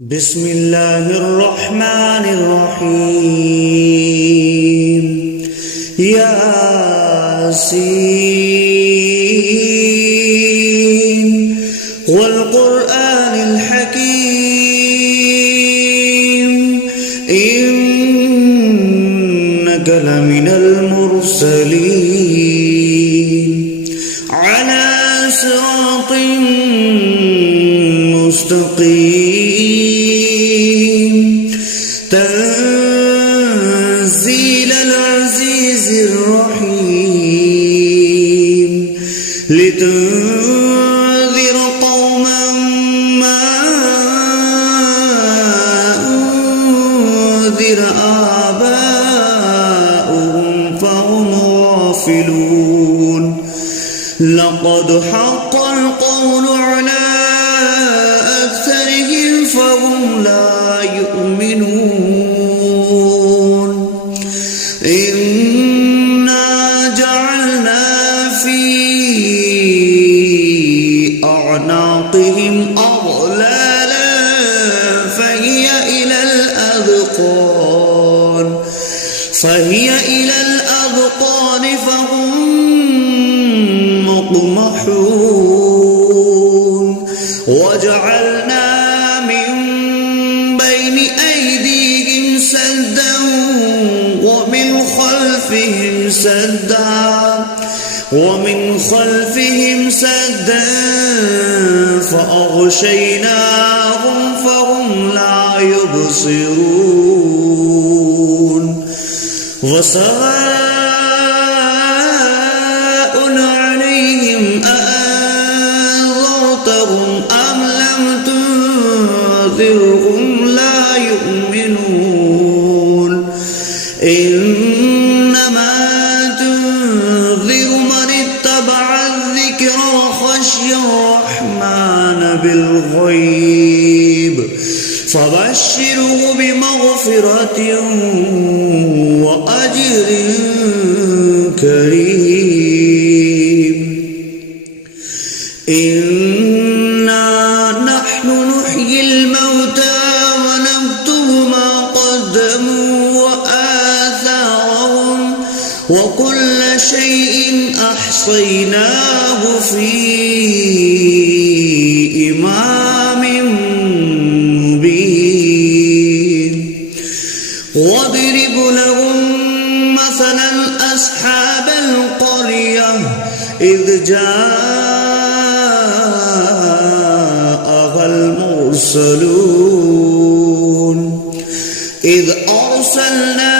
بسم الله الرحمن الرحيم ياسين والقرآن الحكيم إنك لمن المرسلين على صراط مستقيم تنزيل العزيز الرحيم لتنذر قوما ما أنذر آباؤهم فهم غافلون لقد حق القول على أكثرهم فهم لا يؤمنون إنا جعلنا في أعناقهم أغلالا فهي إلى الأذقان فهم مقمحون وجعلنا من بين أيديهم سدا ومن خلفهم سدا فأغشيناهم فهم لا يبصرون وسواء عليهم أأنذرتهم أم لم تنذرهم لا يؤمنون إنما تنذر من اتبع الذكر وخشي الرحمن بالغيب فبشره بمغفرة وأجر كريم إنا نحن نحيي الموتى ونكتب ما قدموا وآثارهم وكل شيء أحصيناه في إمام مبين واضرب لهم مثلا أصحاب القرية إذ جاءها المرسلون إذ أرسلنا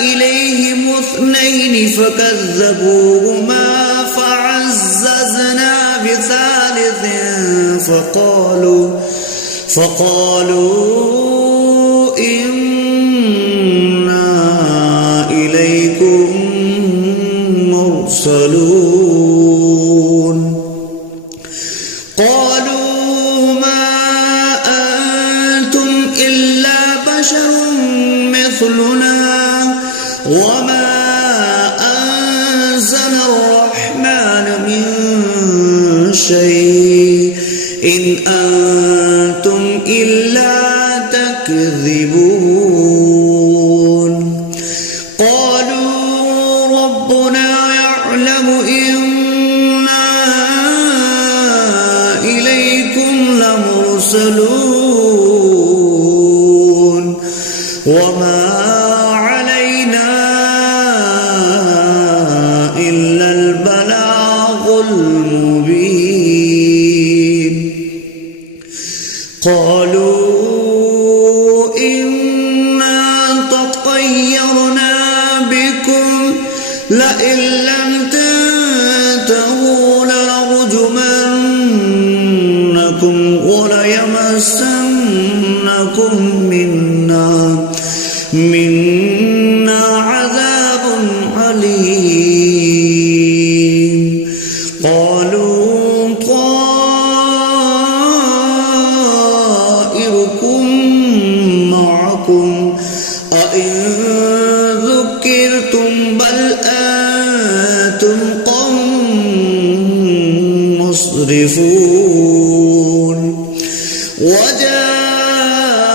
إليهم 2 فكذبوهما فعززنا بثالث فقالوا إنا إليكم مرسلون قالوا ما أنتم إلا بشر مثلنا وما أنزل الرحمن من شيء إن أنتم إلا تكذبون قالوا ربنا يعلم إنا إليكم لمرسلون وما علينا إلا البلاغ المبين قالوا إنا تطيرنا بكم لئن لم تنتهوا لنرجمنكم وليمسنكم منا عذاب عليم قالوا طائركم معكم أئن ذكرتم بل أنتم قوم مسرفون وجاء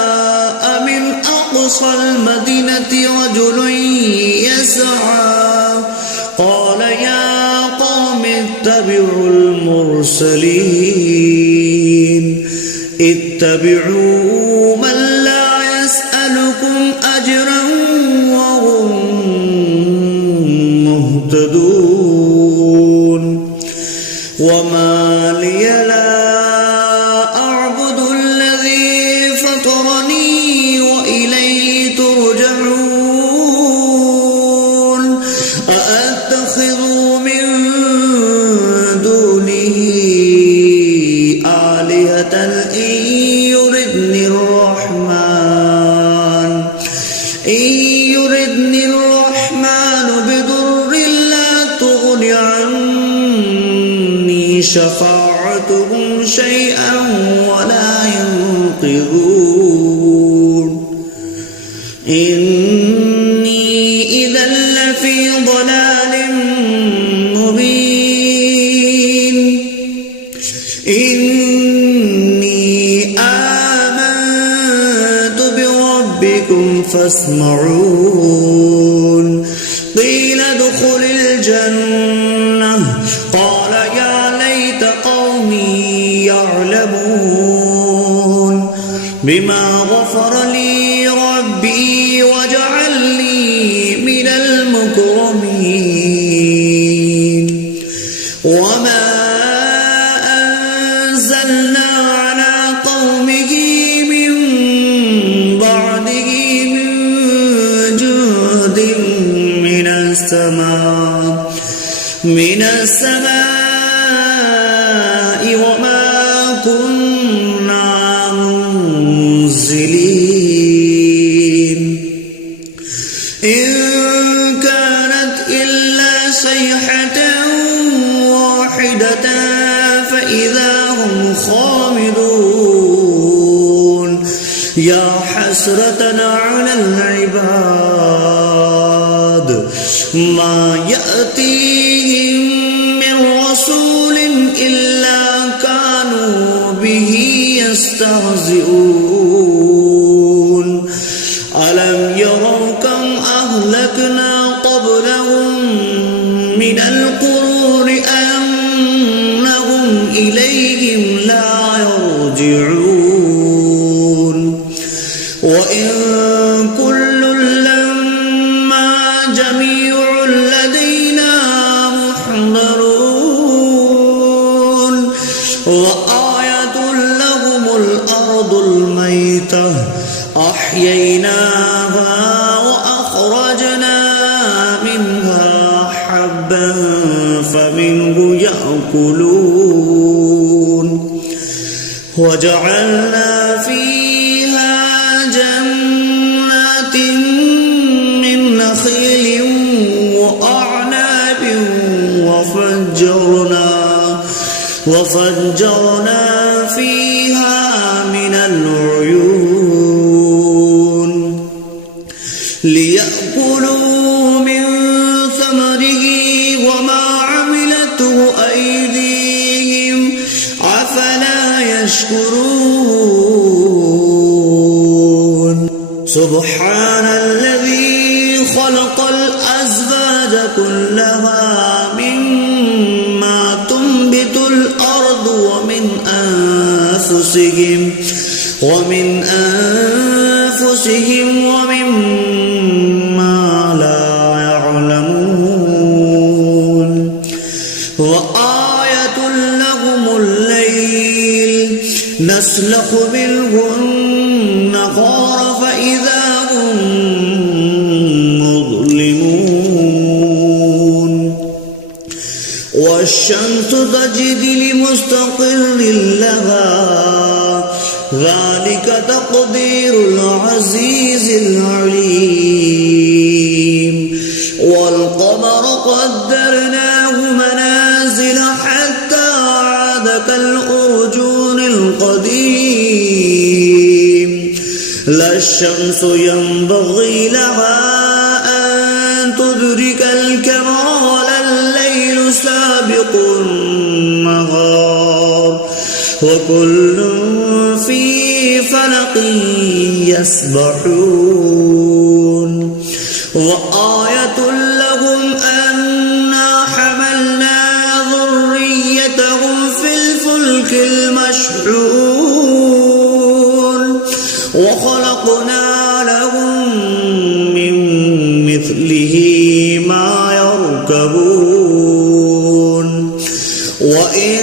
أقصى المدينة رجل يسعى قال يا قوم اتبعوا المرسلين اتبعوا من لا يسألكم أجرا وهم مهتدون وما لي لا أعبد الذي فطرني وإليه ترجعون أأتخذ من دونه آلهة إن يردني الرحمن بضر لا تغن عني شفاعتهم شيئا ولا ينقذون إني إذا لفي ضلال مبين إني آمنت بربكم فاسمعون قيل ادخل الجنة قال يا ليت قومي يعلمون بما غفر لي ربي وجعلني من المكرمين وما أنزلنا على قومه من بعده من جند من السماء وما كنا منزلين إن كانت إلا صيحة واحدة فإذا هم خامدون يا حسرة على العباد ما يأتيهم من رسول إلا كانوا به يستهزئون ألم يروا كم أهلكنا قبلهم من القرون أنهم إليهم لا يرجعون وإن كل لما جميع لدينا محضرون وآية لهم الأرض الميتة أحييناها وأخرجنا منها حبا فمنه يأكلون وجعلنا فيها جنات من نخيل وأعناب وفجرنا فيها من العيون ليأكلوا من ثمره وما عملته أيديهم أفلا يشكرون سبحان الذي خلق الأزواج كلها مما تنبت الأرض ومن أنفسهم ومما لا يعلمون وآية لهم الليل نسلخ منه النهار فإذا هم مظلمون والشمس تجري لمستقر لها ذلك تقدير العزيز العليم والقمر قدرناه منازل حتى عاد كالأرجون القديم لا الشمس ينبغي لها أن تدرك القمر ولا الليل سابق النهار وكل في فلق يسبحون وآية لهم أنا حملنا ذريتهم في الفلك المشحون وخلقنا لهم من مثله ما يركبون وإن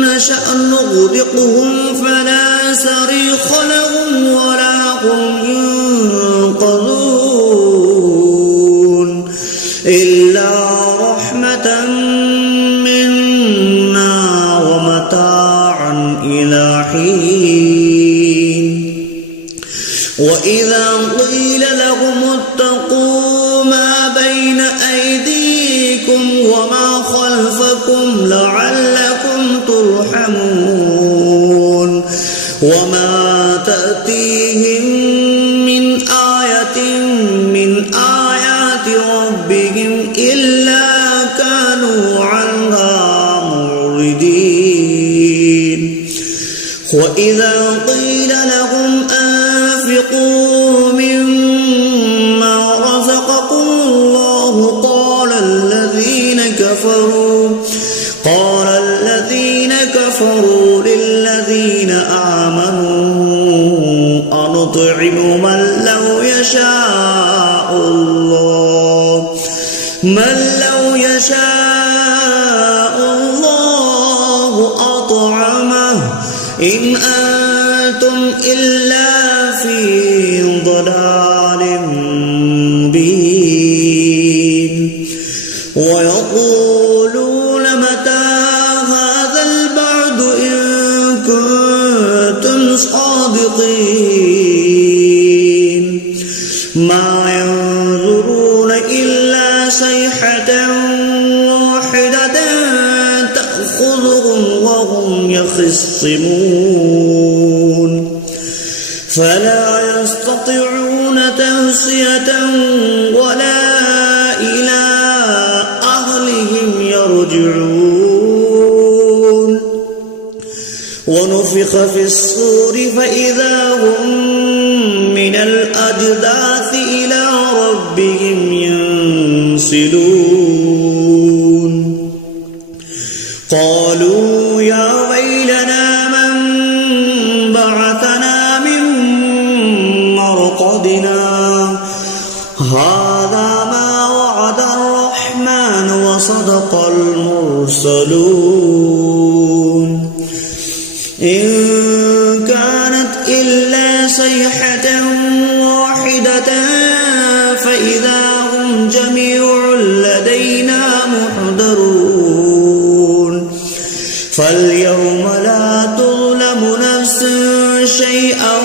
نشأ نغرقهم فلا صريخ لهم ولا هم ينقذون إلا رحمة منا ومتاعا إلى حين وإذا قيل لهم اتقوا ما بين أيديكم وما خلفكم لعلكم ترحمون وما تأتيهم من آية من آيات ربهم إلا كانوا عنها معرضين وإذا قيل لهم أنفقوا مما رزقكم الله قال الذين كفروا للذين آمنوا أنطعم من لو يشاء الله أطعمه إن أنتم إلا في ضلال مبين ويقولون متى هذا البعد إن كنتم صادقين ما ينظرون إلا صيحة واحدة تأخذهم وهم يخصمون فلا يستطيعون تهصية ولا إلى أهلهم يرجعون ونفخ في الصور فإذا هم من الأجداث إلى ربهم ينسلون قالوا يا ويلنا من بعثنا من مرقدنا هذا ما وعد الرحمن وصدق المرسلون إن كانت إلا صيحة واحدة فإذا هم جميع لدينا محضرون فاليوم لا تظلم نفس شيئا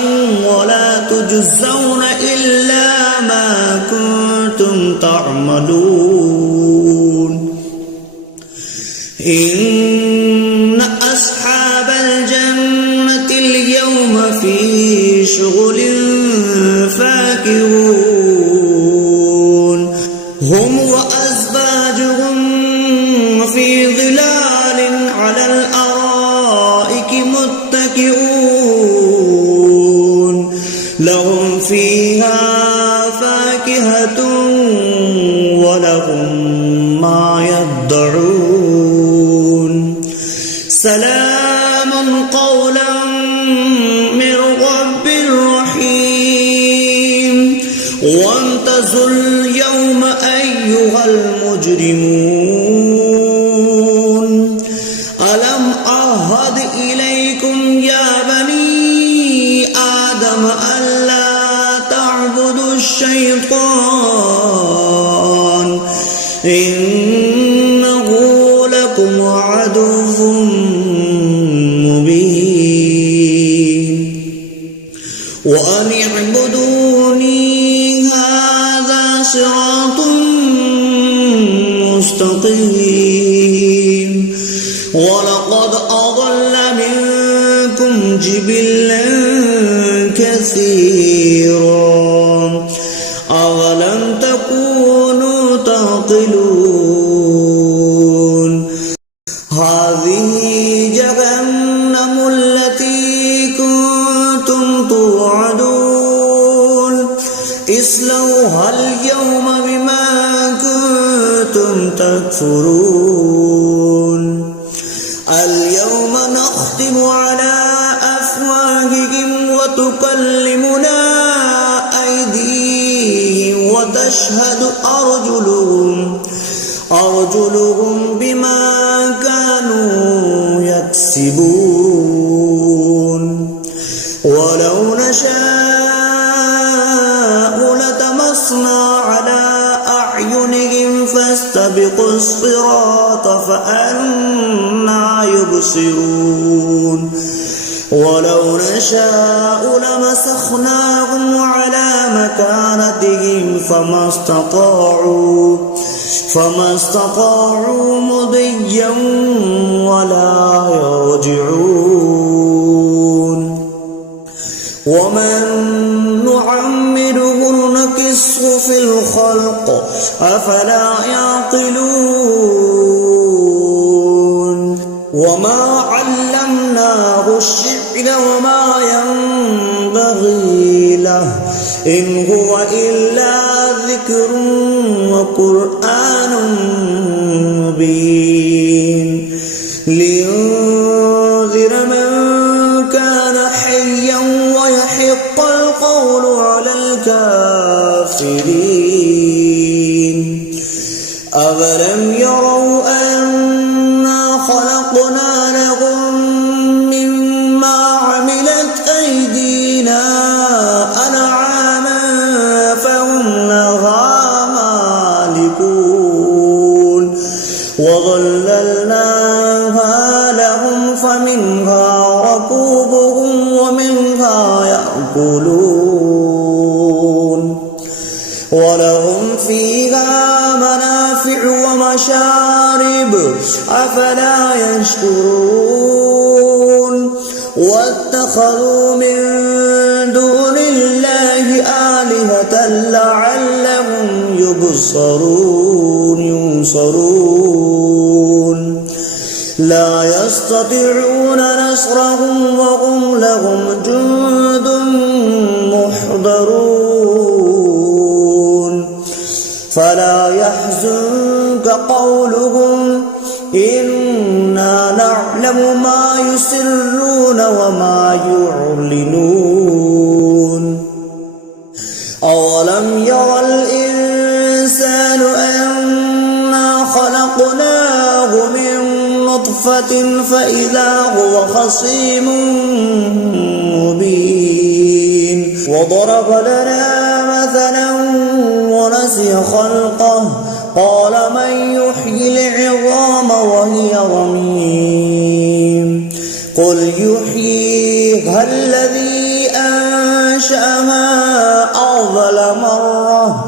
ولا تجزون إلا ما كنتم تعملون إن أصحاب الجنة اليوم في شغل فاكهون هم وأزواجهم في ظلال على الأرائك متكئون لهم فيها فاكهة ولهم ما يدعون سلام قولا من رب رحيم وامتازوا اليوم أيها المجرمون ألم أعهد إليكم يا بني آدم ألا تعبدوا الشيطان إنه لكم عدو مبين وأن اعبدوني هذا صراط مستقيم ولقد أضل منكم جبلا كثيرا أولم تكونوا تعقلون هذه جهنم التي كنتم أيها اليوم بما كنتم تكفرون اليوم نختم على أفواههم وتكلمنا أيديهم وتشهد أرجلهم بما كانوا يكسبون ولو نشاء لطمسنا على أعينهم فاستبقوا الصراط فأنى يبصرون ولو نشاء لمسخناهم على مكانتهم فما استطاعوا مضيا ولا يرجعون ومن نعمره نكسه في الخلق أفلا يعقلون وما علمناه الشعر وما ينبغي له إن هو إلا ذكر وقرآن مبين لينذر من كان حيا ويحق القول على الكافرين أولم يروا أنا خلقنا لهم مما عملت أيدينا أنعاما فهم لها مالكون وظللناها لهم فمنها ركوبهم ومنها يأكلون ولهم فيها منافع ومشارب أفلا يشكرون واتخذوا من دون الله آلهة لعلهم ينصرون لا يستطيعون نصرهم وهم لهم جند محضرون فلا يحزنك قولهم إنا نعلم ما يسرون وما يعلنون أولم ير الإنسان أنا خلقناه من نطفة فإذا هو خصيم مبين وضرب لنا مثلا ونسي خلقه قال من يحيي العظام وهي رميم قل يحييها الذي أنشأها أول مرة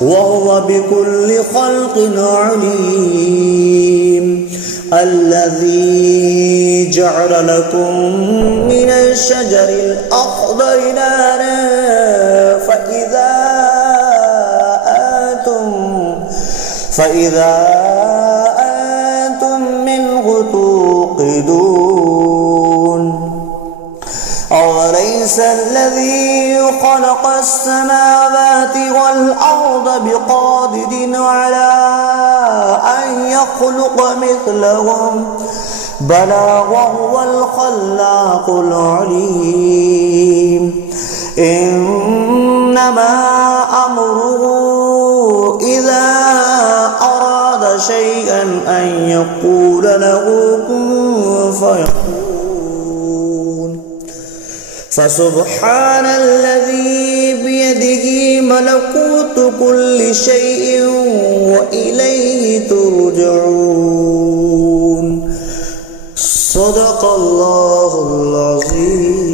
وهو بكل خلق عليم الذي جعل لكم من الشجر الأخضر نارا فإذا أنتم منه توقدون أوليس الذي خلق السماوات والأرض بقادر على أن يخلق مثلهم بلى وهو الخلاق العليم إنما أمره إذا أراد شيئا أن يقول له كن فيكون فسبحان الذي بيده ملكوت كل شيء وإليه ترجعون صدق الله العظيم.